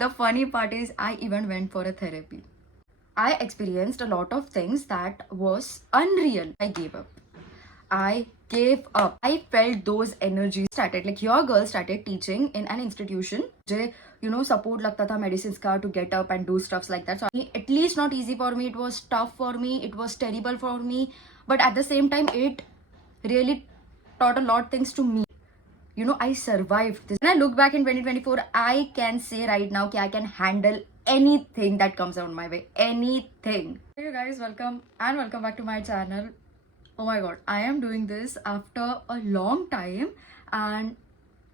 The funny part is I even went for a therapy. I experienced a lot of things that was unreal. I gave up. I gave up. I felt those energies started like your girl started teaching in an institution. मुझे support लगता था medicines का to get up and do stuffs like that. So at least not easy for me. It was tough for me. It was terrible for me. But at the same time, it really taught a lot of things to me. I survived this. When I look back in 2024, I can say right now that I can handle anything that comes on my way. Anything. Hey you guys, welcome back to my channel. Oh my god, I am doing this after a long time and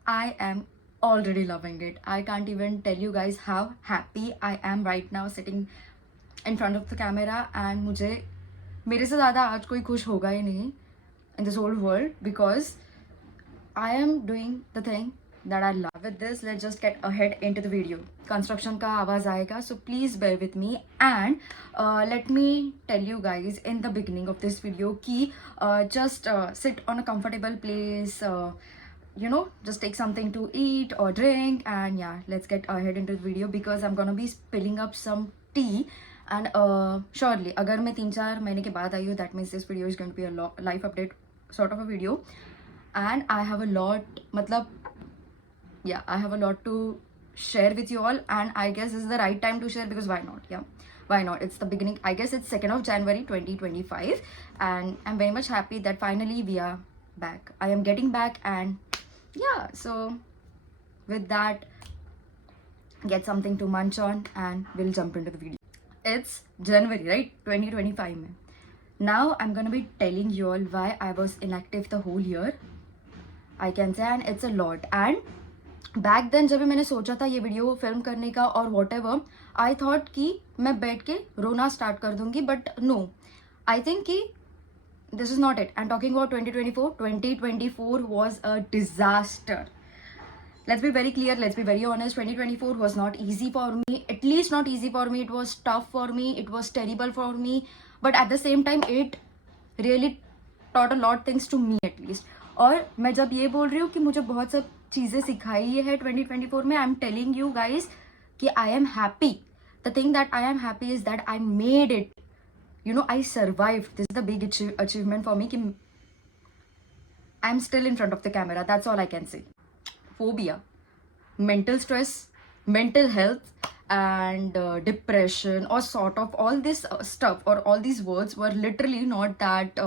I am already loving it. I can't even tell you guys how happy I am right now sitting in front of the camera and मुझे मेरे से ज़्यादा आज कोई खुश होगा ही नहीं in this whole world because I am doing the thing that I love. With this, let's just get ahead into the video. Construction का आवाज़ आएगा, so please bear with me and let me tell you guys in the beginning of this video कि just sit on a comfortable place, just take something to eat or drink and yeah, let's get ahead into the video because I'm gonna be spilling up some tea and surely अगर मैं 3-4 महीने के बाद आई हूँ that means this video is going to be a life update sort of a video. And I have a lot I have a lot to share with you all and I guess this is the right time to share because why not? Yeah, why not? It's the beginning. I guess it's 2nd of January 2025 and I'm very much happy that finally we are back. I am getting back and yeah, so with that, get something to munch on and we'll jump into the video. It's January, right? 2025 mein. Now I'm gonna be telling you all why I was inactive the whole year. I can say and it's a lot. And back then जब मैंने सोचा था ये video film करने का और whatever, I thought कि मैं बैठ के रोना स्टार्ट कर दूंगी but no, I think कि this is not it. And talking about 2024 was a disaster. Let's be very clear, let's be very honest, 2024 was not easy for me, at least not easy for me. It was tough for me, it was terrible for me, but at the same time it really taught a lot things to me at least. और मैं जब ये बोल रही हूँ कि मुझे बहुत सब चीज़ें सिखाई है 2024 में, I am telling you guys कि I am happy. The thing that I am happy is that I made it. I survive. This is the big achievement for me कि I am still in front of the camera. That's all I can say. Phobia, mental stress, mental health and depression or sort of all this stuff or all these words were literally not that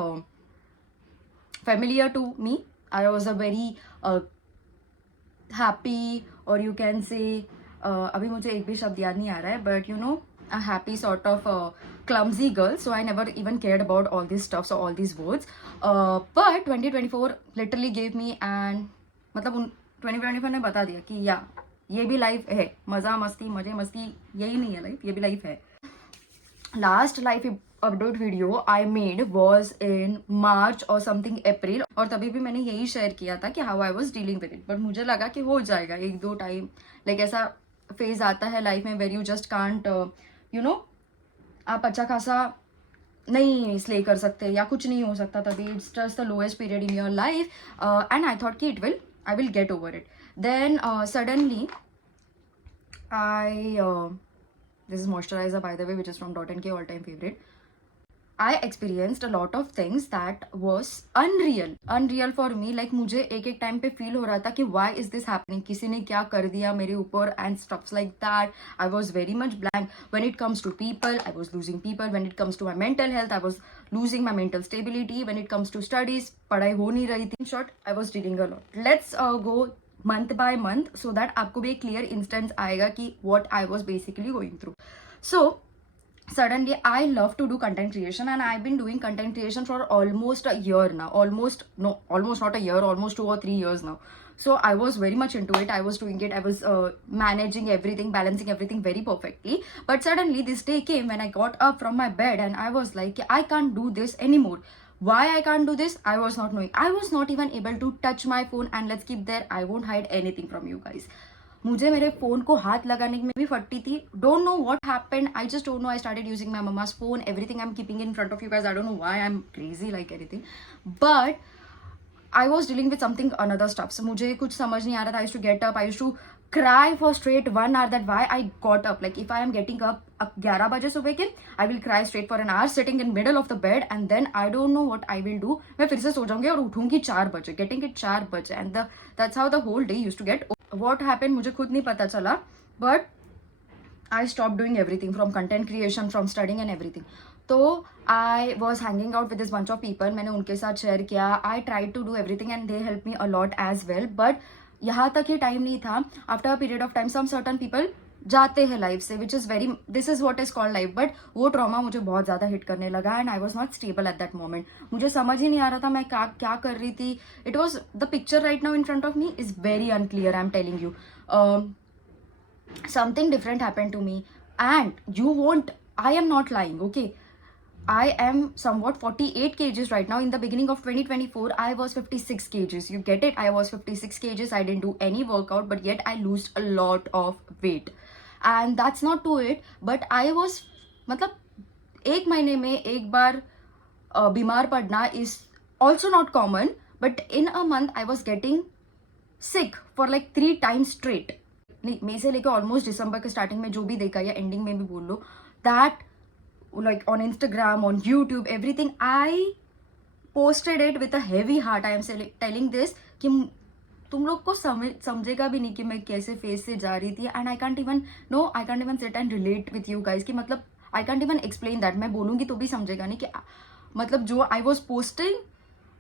familiar to me. I was a very happy or you can say अभी मुझे एक भी शब्द याद नहीं आ रहा है but a happy sort of clumsy girl, so I never even cared about all this stuff, so all these words but 2024 literally gave me and मतलब 2024 ने बता दिया कि या ये भी लाइफ है. मज़ा मस्ती मजे मस्ती यही नहीं है लाइफ, ये भी लाइफ है. Last life update video I made was in March और समथिंग अप्रैल और तभी भी मैंने यही शेयर किया था कि how I was dealing with it. But मुझे लगा कि हो जाएगा 1-2 टाइम. लाइक ऐसा फेज आता है लाइफ में वेर यू जस्ट कांट आप अच्छा खासा नहीं स्ले कर सकते या कुछ नहीं हो सकता. तभी it's just the lowest period in your life and I thought कि I will get over it. Then suddenly this is moisturizer by the way, which is from Dot & K, all time favorite. I experienced a lot of things that was unreal for me. Like मुझे एक time पे feel हो रहा था कि why is this happening, किसी ने क्या कर दिया मेरे ऊपर and stuffs like that. I was very much blank when it comes to people. I was losing people. When it comes to my mental health, I was losing my mental stability. When it comes to studies, पढ़ाई हो नहीं रही थी. In short, I was dealing a lot. Let's go month by month so that आपको भी एक clear instance आएगा कि what I was basically going through. So suddenly I love to do content creation and I've been doing content creation for almost a year now. Almost not a year, almost 2 or 3 years now. So I was very much into it. I was doing it. I was managing everything, balancing everything very perfectly. But suddenly this day came when I got up from my bed and I was like, I can't do this anymore. Why I can't do this? I was not knowing. I was not even able to touch my phone and let's keep there. I won't hide anything from you guys. मुझे मेरे phone को हाथ लगाने में भी फटती थी. Don't know what happened. I just don't know. I started using my mumma's phone. Everything I'm keeping in front of you guys. I don't know why I'm crazy like anything. But I was dealing with something another stuff. So मुझे कुछ समझ नहीं आ रहा था. I used to get up. I used to cry for straight 1 hour that why I got up. Like if I am getting up 11 बजे सुबह के, I will cry straight for an hour sitting in middle of the bed, and then I don't know what I will do. मैं फिर से सो जाऊंगी और उठूंगी 4 बजे, getting it 4 बजे, and that's how the whole day used to get. What happened मुझे खुद नहीं पता चला, but I stopped doing everything from content creation, from studying and everything. तो I was hanging out with this bunch of people. मैंने उनके साथ share किया. I tried to do everything and they helped me a lot as well. But यहाँ तक ही time नहीं था. After a period of time, some certain people जाते हैं लाइफ से, which is very, this is what is called life. But वो trauma मुझे बहुत ज़्यादा हिट करने लगा and I was not stable at that moment. मुझे समझ ही नहीं आ रहा था मैं क्या कर रही थी. It was the picture right now in front of me is very unclear. I am telling you, something different happened to me, and you won't, I am not lying, okay? I am somewhat 48 kgs right now. In the beginning of 2024 I was 56 kgs. You get it? I was 56 kgs. I didn't do any workout, but yet I lost a lot of weight, and that's not to it. But I was, मतलब एक महीने में एक बार बीमार पड़ना is also not common, but in a month I was getting sick for like 3 times straight. मई से लेकर almost दिसंबर के स्टार्टिंग में जो भी देखा या एंडिंग में भी बोल लो, that like on Instagram, on YouTube, everything, I posted it with a heavy heart. I am telling this कि तुम लोग को समझेगा भी नहीं कि मैं कैसे फेस से जा रही थी. And I can't even sit and relate with you guys कि मतलब I can't even explain that. मैं बोलूंगी तो भी समझेगा नहीं कि मतलब जो I was posting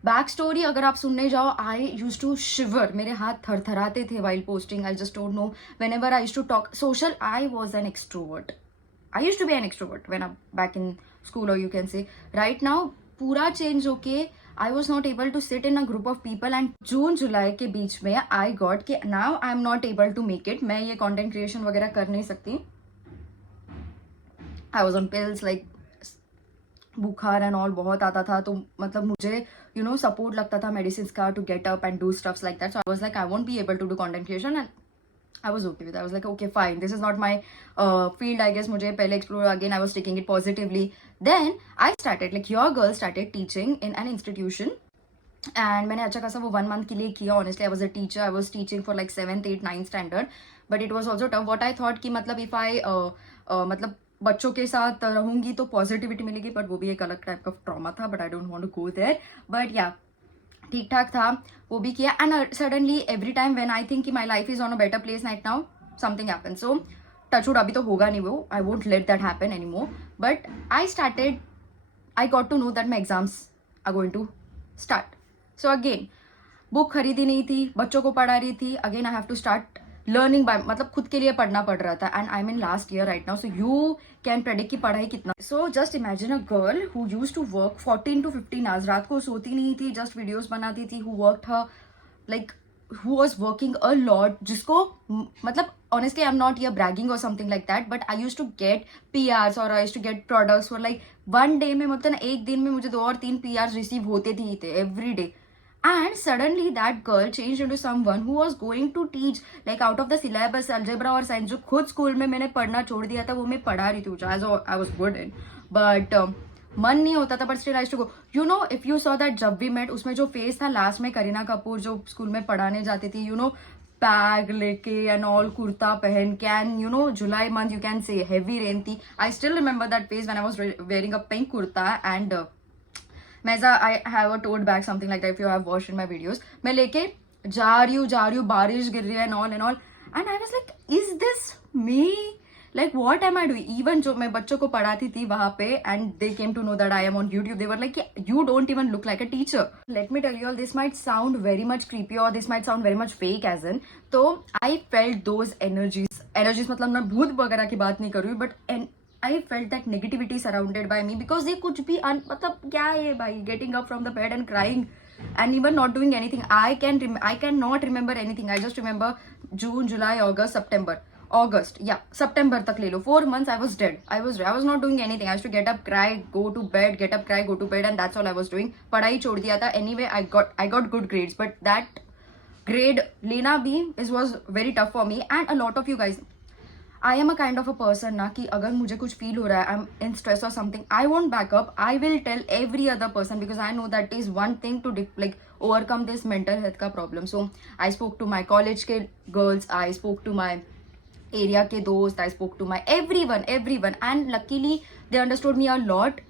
back story अगर आप सुनने जाओ, आई यूज टू शिवर. मेरे हाथ थरथराते थे while posting. I just don't know, whenever I use to talk social, I was an extrovert. I used to be an extrovert when I'm back in school, or you can say. Right now, पूरा change होके I was not able to sit in a group of people, and जून जुलाई के बीच में I got कि now I am not able to make it. मैं ये content creation वगैरह कर नहीं सकती. I was on pills, like बुखार एंड ऑल बहुत आता था, तो मतलब मुझे सपोर्ट लगता था मेडिसिन का to get up and do stuffs like that. So I was like I won't be able to do content creation, and I was okay with it. I was like, okay, fine. This is not my field, I guess. मुझे पहले explore again. I was taking it positively. Then I started, like your girl started teaching in an institution. And मैंने अच्छा खासा वो 1 month के लिए किया. Honestly, I was a teacher. I was teaching for like 7th, 8th, 9th standard. But it was also tough. What I thought कि मतलब if I मतलब बच्चों के साथ रहूंगी तो पॉजिटिविटी मिलेगी, बट वो भी एक अलग टाइप का ट्रॉमा था. But I don't want to go there. But yeah ठीक ठाक था, वो भी किया. And suddenly every time when I think कि my life is on a better place right now, something happen. So touchwood अभी तो होगा नहीं वो, I won't let that happen any more. But I got to know that my exams are going to start. So again book खरीदी नहीं थी, बच्चों को पढ़ा रही थी. Again I have to start learning by, मतलब खुद के लिए पढ़ना पड़ रहा था. And I mean last year right now, so you can predict की पढ़ाई कितना. So just imagine a girl who used to work 14 to 15 hours. रात को सोती नहीं थी, जस्ट वीडियोस बनाती थी. Who worked her like who was working a lot, जिसको मतलब honestly I'm not here bragging or something like that, but I used to get PRs or I used to get products for like one day में, मतलब ना एक दिन में मुझे 2 और 3 PRs रिसीव होते थे every day. And suddenly that girl changed into someone who was going to teach like out of the syllabus algebra और science, जो खुद स्कूल में मैंने पढ़ना छोड़ दिया था वो मैं पढ़ा रही थी, as I was good in. But मन नहीं होता था, but still I to go. You know if you saw that जब वी मेट, उसमें जो फेस था लास्ट में करीना कपूर जो स्कूल में पढ़ाने जाती थी, बैग लेके एंड ऑल, कुर्ता पहन के, and July month you can say heavy rain थी. I still remember that face when I was wearing a pink kurta and मैजा I have a tote bag something like that. If you have watched in my videos, मैं लेके जा रही हूँ, बारिश गिर रही है and all and I was like is this me? Like what am I doing? Even जो मैं बच्चों को पढ़ाती थी वहां पे, and they came to know that I am on YouTube, they were like, you don't even look like a teacher. Let me tell you all, this might sound very much creepy or this might sound very much fake as in, तो I felt those energies मतलब मैं भूत वगैरह की बात नहीं कर रही हूँ, but I felt that negativity surrounded by me because they कुछ भी मतलब क्या है भाई, getting up from the bed and crying and even not doing anything. I cannot remember anything. I just remember June, July, August, September तक ले लो, 4 months I was dead. I was not doing anything. I used to get up, cry, go to bed, get up, cry, go to bed, and that's all I was doing. पढ़ाई छोड़ दिया था. Anyway, I got good grades, but that grade लेना भी was very tough for me. And a lot of you guys, I am a kind of a person ना कि अगर मुझे कुछ फील हो रहा है, आई एम इन स्ट्रेस और something, I won't back up, I will tell every other person because I know that is one thing to like overcome this mental health का problem. So I spoke to my college के girls, I spoke to my area ke dost, I spoke to my everyone, and luckily they understood me a lot.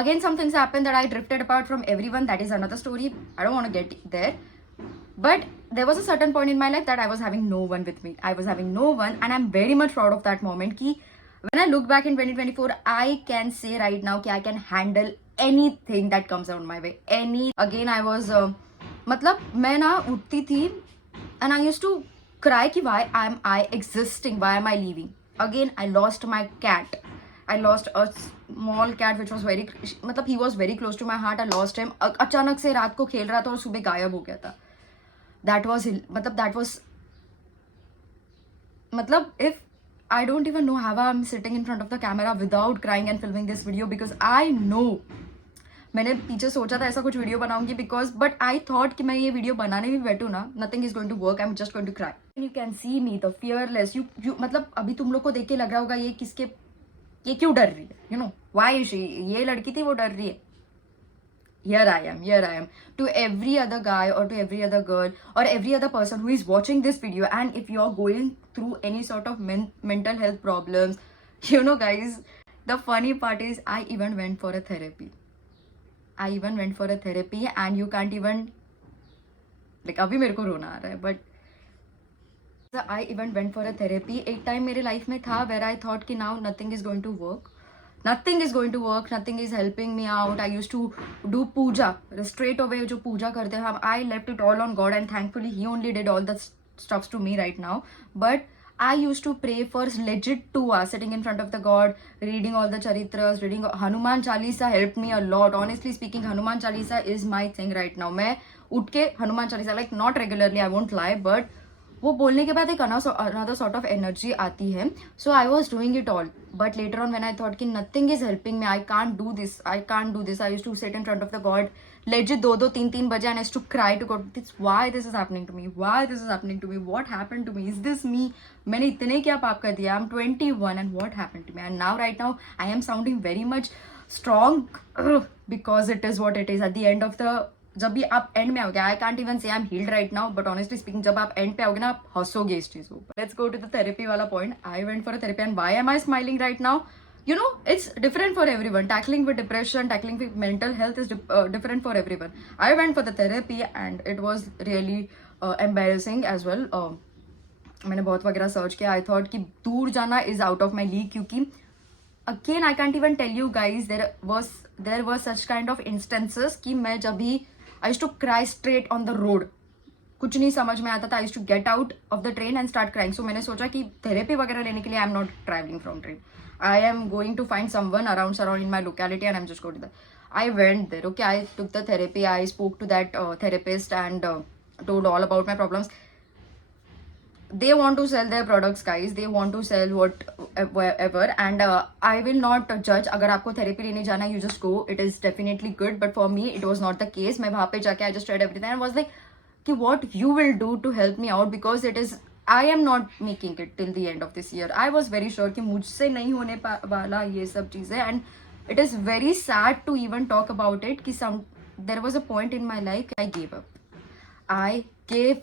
Again, some things happened that I drifted apart from everyone. That is another story. I don't want to get there. But there was a certain point in my life that I was having no one with me. I was having no one, and I'm very much proud of that moment. Ki when I look back in 2024, I can say right now कि I can handle anything that comes around my way. Again, I was मतलब मैं ना उठती थी and I used to cry कि why am I existing, why am I living. Again, I lost my cat. I lost a small cat which was very मतलब he was very close to my heart. I lost him. अचानक से रात को खेल रहा था और सुबह गायब हो गया था. That was मतलब if I don't even know how I'm sitting in front of the camera without crying and filming this video because I know मैंने पीछे सोचा था ऐसा कुछ वीडियो बनाऊंगी बिकॉज बट आई थॉट कि मैं ये वीडियो बनाने भी बैठू ना, nothing is going to work, I am just going to cry. You can see me the fearless. You मतलब अभी तुम लोग को देख के लग रहा होगा ये क्यों डर रही है, यू नो व्हाई शी, ये लड़की थी वो डर रही है. Here I am. To every other guy or to every other girl or every other person who is watching this video, and if you're going through any sort of mental health problems, you know guys, the funny part is I even went for a therapy. And you can't even like अभी मेरे को रोना आ रहा है but I even went for a therapy. एक time मेरे life में था where I thought कि now nothing is going to work, nothing is helping me out. I used to do puja straight away, जो पूजा करते हैं हम, I left it all on God and thankfully he only did all the stuffs to me right now. But I used to pray for legit 2 hours sitting in front of the God, reading all the charitras, reading Hanuman Chalisa helped me a lot. Honestly speaking, Hanuman Chalisa is my thing right now. मैं उठ के Hanuman Chalisa, like not regularly, I won't lie, but वो बोलने के बाद एक another sort of energy आती है. So I was doing it all, but later on when I thought कि nothing is helping me, I can't do this. I used to sit in front of the God legit 2 3 बजे and I used to cry to God. Why this is happening to me? What happened to me? Is this me? मैंने इतने क्या पाप कर दिया? I'm 21 and what happened to me? And now right now I am sounding very much strong because it is what it is. At the end of the जब भी आप and में आओगे, आई कांट इवन से I am heeled right now, but honestly speaking जब आप and पे आओगे ना, आप हंसोगे इस चीज को. Let's go to the therapy वाला point. I went for a therapy and why am I smiling right now? You know, it's different for everyone. Tackling with depression, tackling with mental health is different for everyone. I went for the therapy and it was really embarrassing as well. मैंने बहुत वगैरह search किया. I thought कि दूर जाना is out of my league क्योंकि again I can't even tell you guys, there was such kind of instances कि मैं जब भी I used to cry straight on the road. कुछ नहीं समझ में आता था. I used to get out of the train and start crying. So मैंने सोचा कि थेरेपी वगैरह लेने के लिए I am not traveling from train. I am going to find someone around in my locality and I'm just going to that. I went there. Okay, I took the therapy. I spoke to that therapist and told all about my problems. They want to sell their products, guys. They want to sell whatever, and I will not judge. अगर आपको therapy लेने जाना है, you just go. It is definitely good, but for me it was not the case. मैं वहाँ पे जाके I just read everything and was like कि what you will do to help me out because it is I am not making it till the end of this year. I was very sure कि मुझसे नहीं होने वाला ये सब चीजें, and it is very sad to even talk about it कि there was a point in my life I gave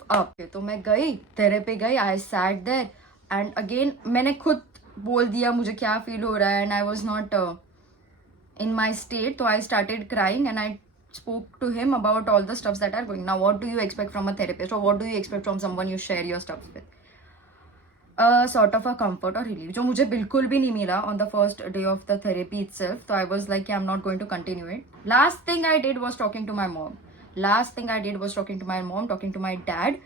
up. तो मैं गई थेरेपी गई. I sat there and again मैंने खुद बोल दिया मुझे क्या फील हो रहा है and I was not in my state. तो I started crying and I spoke to him about all the stuffs that are going. Now what do you expect from a therapist or what do you expect from someone you share your stuff with? Sort of a comfort or relief जो मुझे बिल्कुल भी नहीं मिला on the first day of the therapy itself. So I was like I'm not going to continue it. Last thing I did was talking to my mom, talking to my dad,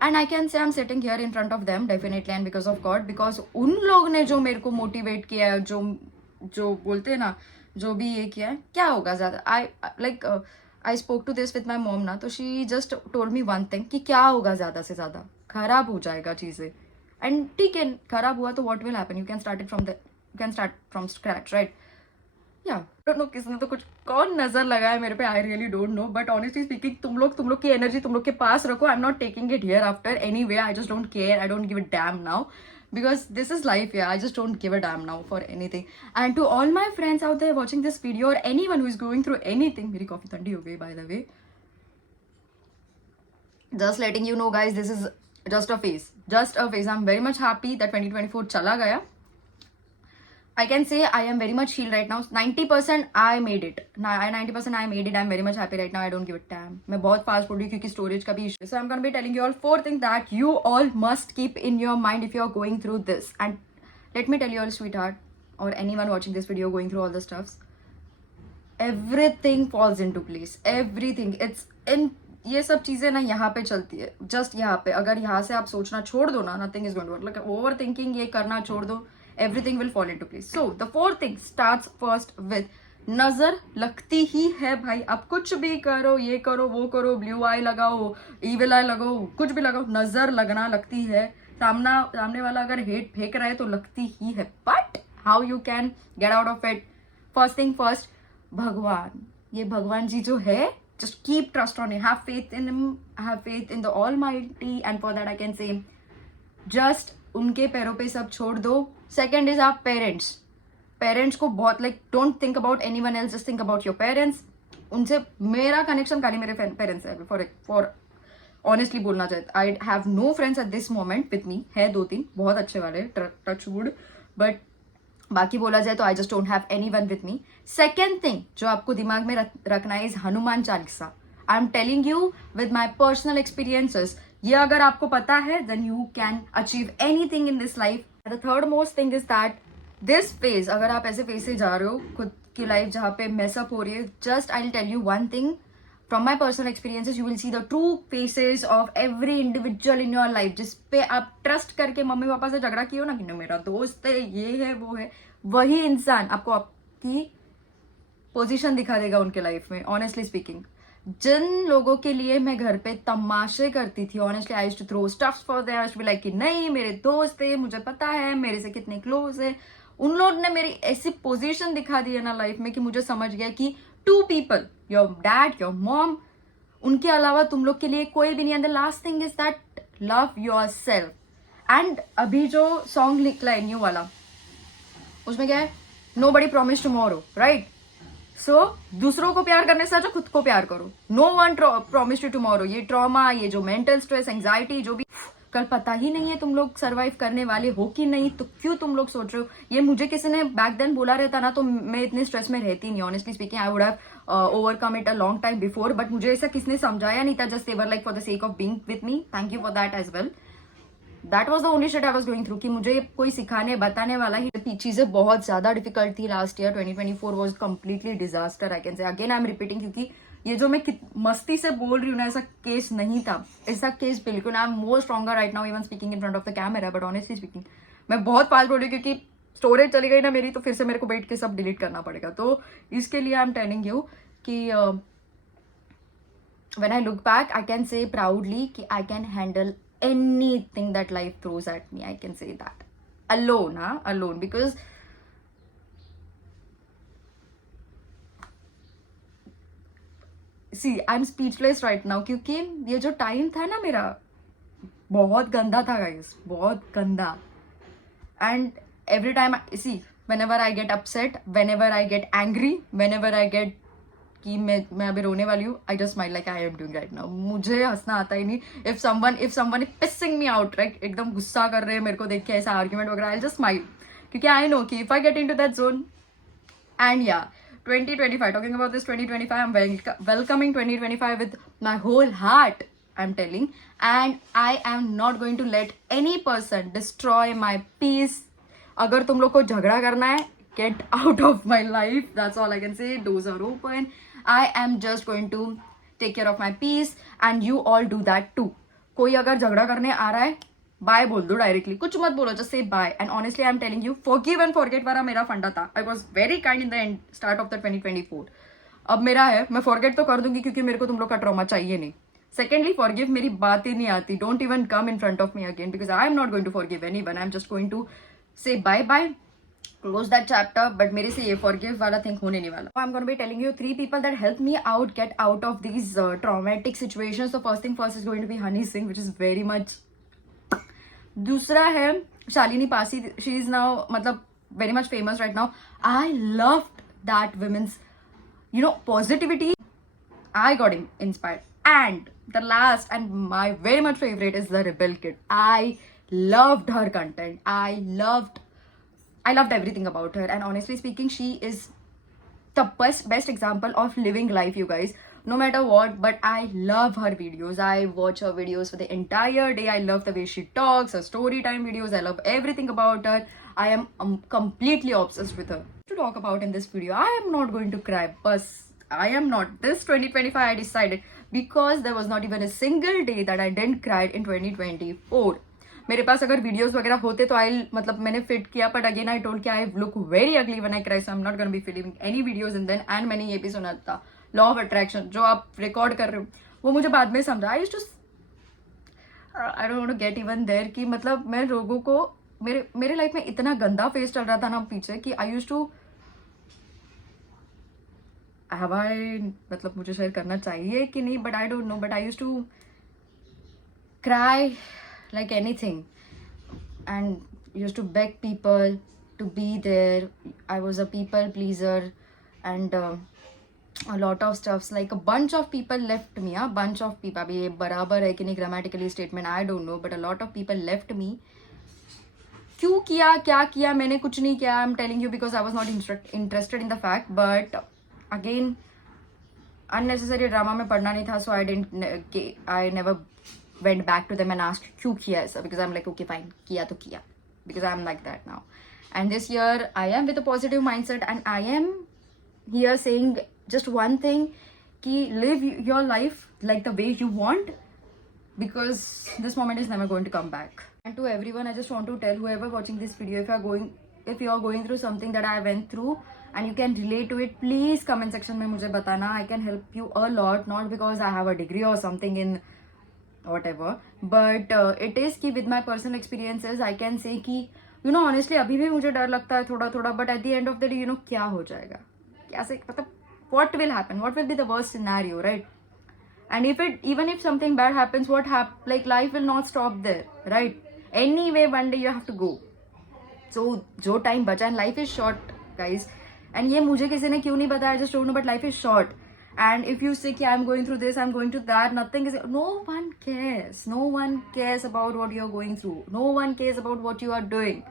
and I can say I'm sitting here in front of them definitely and because of God, because उन लोग ने जो मेरे को motivate किया है, जो बोलते हैं ना, जो भी ये किया है, क्या होगा ज्यादा. I spoke to this with my mom ना, तो she just told me one thing कि क्या होगा ज्यादा से ज्यादा, खराब हो जाएगा चीजें. एंड ठीक है, खराब हुआ तो what will happen? You can start from scratch, right? Yeah, I don't know किसने तो कुछ कौन नजर लगाया मेरे पे, I really don't know, but honestly speaking तुम लोग की एनर्जी तुम लोग के पास रखो. I'm not taking it here after anyway. I just don't care. I don't give a damn now. because this is life. Yeah, I just don't give a damn now for anything. And to all my friends out there watching this video, or anyone who is going through anything, मेरी coffee ठंडी हो गई by the way. Just letting you know guys, this is just a phase. Just a phase. I'm very much happy that 2024 चला गया. I can say I am very much healed right now. 90% I made it. 90% I made it. I'm very much happy right now. I don't give a damn. मैं बहुत fast बोल रही हूँ क्योंकि storage का भी issue है. So I'm gonna be telling you all 4 things that you all must keep in your mind if you are going through this. And let me tell you all, sweetheart, or anyone watching this video going through all the stuffs, everything falls into place. Everything. It's in. ये सब चीजें ना यहाँ पे चलती है, just यहाँ पे. अगर यहाँ से आप सोचना छोड़ दो ना, nothing is going to work. Like overthinking ये करना छोड़ दो, everything will fall into place. So the 4 things starts first with नजर लगती ही है भाई. आप कुछ भी करो, ये करो, वो करो, ब्लू आई लगाओ, इविल आई लगाओ, कुछ भी लगाओ, नजर लगना लगती है. सामने वाला अगर हेट फेंक रहा है तो लगती ही है. But how you can get out of it? First thing first, भगवान. ये भगवान जी जो है, just keep trust on him, have faith in him, have faith in the Almighty, and for that I can say just उनके पैरों पे सब छोड़ दो. सेकेंड इज आप पेरेंट्स को बहुत like don't think about any one else, just think about your parents. उनसे मेरा कनेक्शन खाली मेरे पेरेंट्स है. फॉर ऑनेस्टली बोलना चाहे, I have no friends at this moment with me. है 2-3 बहुत अच्छे वाले, टच वुड, बट बाकी बोला जाए तो I just don't have anyone with me. Second thing जो आपको दिमाग में रखना है is Hanuman Chalisa. I am telling you with my personal experiences. ये अगर आपको पता है then you can achieve anything in this life. The third most thing is that this phase, अगर आप ऐसे फेज से जा रहे हो खुद की लाइफ जहाँ पे मेसअप हो रही है, just I will tell you one thing from my personal experiences. You will see the true faces of every individual in your life. जिसपे आप ट्रस्ट करके मम्मी पापा से झगड़ा किया हो ना कि मेरा दोस्त है, ये है, वो है, वही इंसान आपको आपकी पोजीशन दिखा देगा उनके लाइफ में. ऑनेस्टली स्पीकिंग, जिन लोगों के लिए मैं घर पे तमाशे करती थी, honestly I used to throw stuffs for them. I used to be like कि नहीं मेरे दोस्त है, मुझे पता है मेरे से कितने क्लोज है. उन लोगों ने मेरी ऐसी पोजीशन दिखा दी है ना लाइफ में कि मुझे समझ गया कि 2 people, your dad, your mom, उनके अलावा तुम लोग के लिए कोई भी नहीं. And the last thing is that love your self. And अभी जो सॉन्ग निकला है न्यू वाला, उसमें क्या है, नो बडी प्रॉमिस टुमारो, राइट? सो दूसरों को प्यार करने से अच्छा खुद को प्यार करो. No one promise to tomorrow. ये ट्रॉमा, ये जो मेंटल स्ट्रेस, एंजाइटी, जो भी कल पता ही नहीं है तुम लोग सर्वाइव करने वाले हो कि नहीं, तो क्यों तुम लोग सोच रहे हो? ये मुझे किसी ने बैक देन बोला रहता ना तो मैं इतने स्ट्रेस में रहती नहीं. Honestly speaking, I would have overcome it a long time before. But मुझे ऐसा किसने समझाया नहीं था. Just they were like for the sake of being with me. Thank you for that as well. That was the only shit I was going through कि मुझे कोई सिखाने बताने वाला ही. चीजें बहुत ज्यादा डिफिकल्ट थी last year. 2024 was completely disaster, I can से. अगेन आई एम रिपीटिंग, क्योंकि ये जो मैं मस्ती से बोल रही हूँ ना, ऐसा केस नहीं था. ऐसा केस बिल्कुल. I am more stronger right now even speaking in front of the camera. But honestly speaking मैं बहुत फास्ट बोल रही हूँ क्योंकि स्टोरेज चली गई ना मेरी, तो फिर से मेरे को बैठ के सब डिलीट करना पड़ेगा. तो इसके लिए आई एम टेलिंग यू कि when I look back I can say proudly कि I can handle anything that life throws at me. I can say that alone, because see I'm speechless right now क्योंकि ये जो time था ना मेरा बहुत गंदा था गाइस, बहुत गंदा. and every time see whenever I get upset, whenever I get angry, whenever I get कि मैं अभी रोने वाली हूँ, I just smile like I am doing right now. मुझे हंसना आता ही नहीं. If someone is pissing me out, right, एकदम गुस्सा कर रहे हैं मेरे को देख के, ऐसा आर्ग्यूमेंट वगैरह, आई जस्ट स्माइल क्योंकि आई नो कि if I get into that zone. And या 2025, talking about this 2025, I'm welcoming 2025 with my whole heart, I'm telling. And I am not going to let any person destroy my peace. अगर तुम लोग को झगड़ा करना है, get out of my life. That's all I can say. Doors are open. I am just going to take care of my peace and you all do that too. कोई अगर झगड़ा करने आ रहा है, बाय बोल दो डायरेक्टली, कुछ मत बोलो, just say bye. And honestly I am telling you, forgive and forget वाला मेरा फंडा था. I was very kind in the end start of the 2024. अब मेरा है, मैं फॉरगेट तो कर दूंगी क्योंकि मेरे को तुम लोग का ट्रॉमा चाहिए नहीं. सेकेंडली, फॉरगिव मेरी बात ही नहीं आती. Don't even come in front of me again because I am not going to forgive anyone. I am just going to say bye bye, close that chapter. but मेरे से ये forgive वाला thing होने नहीं वाला. I'm going to be telling you 3 people that helped me out get out of these traumatic situations. So first thing first is going to be Honey Singh, which is very much. दूसरा है Shalini Pasi, she is now matlab very much famous right now. I loved that women's, positivity. I got inspired. And the last and my very much favorite is the Rebel Kid. I loved her content. I loved everything about her. And honestly speaking, she is the best example of living life, you guys. No matter what, but I love her videos. I watch her videos for the entire day. I love the way she talks, her story time videos. I love everything about her. I am completely obsessed with her. To talk about in this video, I am not going to cry, but I am not. This 2025 I decided, because there was not even a single day that I didn't cry in 2024. मेरे पास अगर videos वगैरह होते तो आई मतलब मैंने fit किया, but again I told कि I look very ugly when I cry, so I am not gonna be filming any videos in then. एंड मैंने ये भी सुना था, लॉ ऑफ अट्रैक्शन जो आप रिकॉर्ड कर रहे हो वो मुझे बाद में समझा. I don't want to get even there कि मतलब मैं लोगों को मेरे लाइफ में इतना गंदा फेस चल रहा था ना पीछे कि आई यूज्ड टू मतलब मुझे शेयर करना चाहिए कि नहीं, but I don't know, but I used to cry like anything and used to beg people to be there. I was a people pleaser and a lot of stuffs, like a bunch of people left me. A bunch of people, abhi ye barabar hai ki nahi grammatically statement I don't know, but a lot of people left me. क्यों किया, क्या किया, मैंने कुछ नहीं किया. I'm telling you because I was not interested in the fact, but again unnecessary drama में पढ़ना नहीं था, so I never went back to them and asked क्यों किया ऐसा, because I'm like okay fine, किया तो किया, because I'm like that now. And this year I am with a positive mindset and I am here saying just one thing, कि live your life like the way you want, because this moment is never going to come back. And to everyone I just want to tell, whoever watching this video, if you are going through something that I went through and you can relate to it, please comment section में मुझे बताना. I can help you a lot, not because I have a degree or something in whatever, but it is कि with my personal experiences I can say कि honestly अभी भी मुझे डर लगता है थोड़ा थोड़ा, but at the end of the day क्या हो जाएगा, कैसे मतलब what will happen, what will be the worst scenario, right? And even if something bad happens, like life will not stop there, right? Anyway one day you have to go. So जो time बचा, and life is short guys, and ये मुझे किसी ने क्यों नहीं बताया, I just don't know, but life is short. And if you say, I'm going through this, I'm going through that, no one cares. No one cares about what you're going through. No one cares about what you are doing.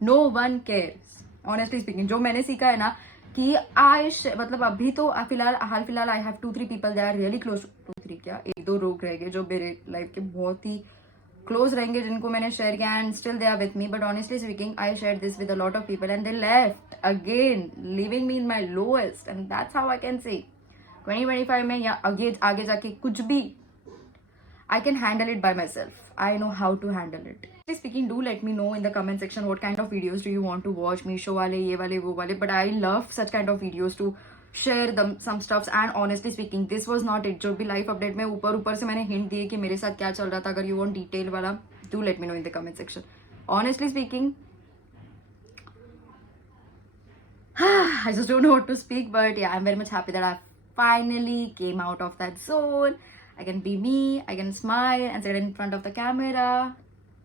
No one cares. Honestly speaking, जो मैंने सीखा है ना कि मतलब अभी तो हाल फिलहाल I have 2-3 people, they are really close to 2-3 क्या 1-2 लोग रहेंगे जो मेरे लाइफ के बहुत ही क्लोज रहेंगे, जिनको मैंने शेयर किया, and still they are with me. But honestly speaking, I shared this with a lot of people and they left again, leaving me in my lowest, and that's how I can say 2025 में या आगे जाके कुछ भी I can handle it by myself. I know how to handle it. Speaking, do let me know in the comment section what kind of videos do you want to watch, Meesho वाले, ये वाले, वो वाले. But I love such kind of videos to share some stuffs. And honestly speaking, this was not it. जो भी life update में ऊपर से मैंने hint दिए कि मेरे साथ क्या चल रहा था. अगर you want detail वाला, do let me know in the comment section. Honestly speaking, I just don't know what to speak. But yeah, I'm very much happy that I finally came out of that zone. I can be me, I can smile and sit in front of the camera,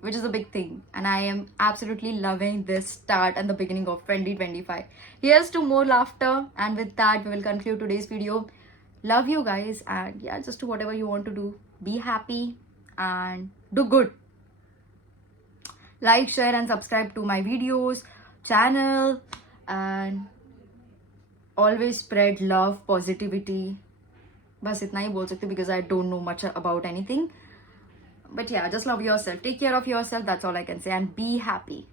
which is a big thing. And I am absolutely loving this start and the beginning of 2025. Here's to more laughter. And with that, we will conclude today's video. Love you guys. And yeah, just do whatever you want to do. Be happy and do good. Like, share and subscribe to my videos, channel, and always spread love, positivity. बस इतना ही बोल सकती हूँ because I don't know much about anything. But yeah, just love yourself. Take care of yourself. That's all I can say. And be happy.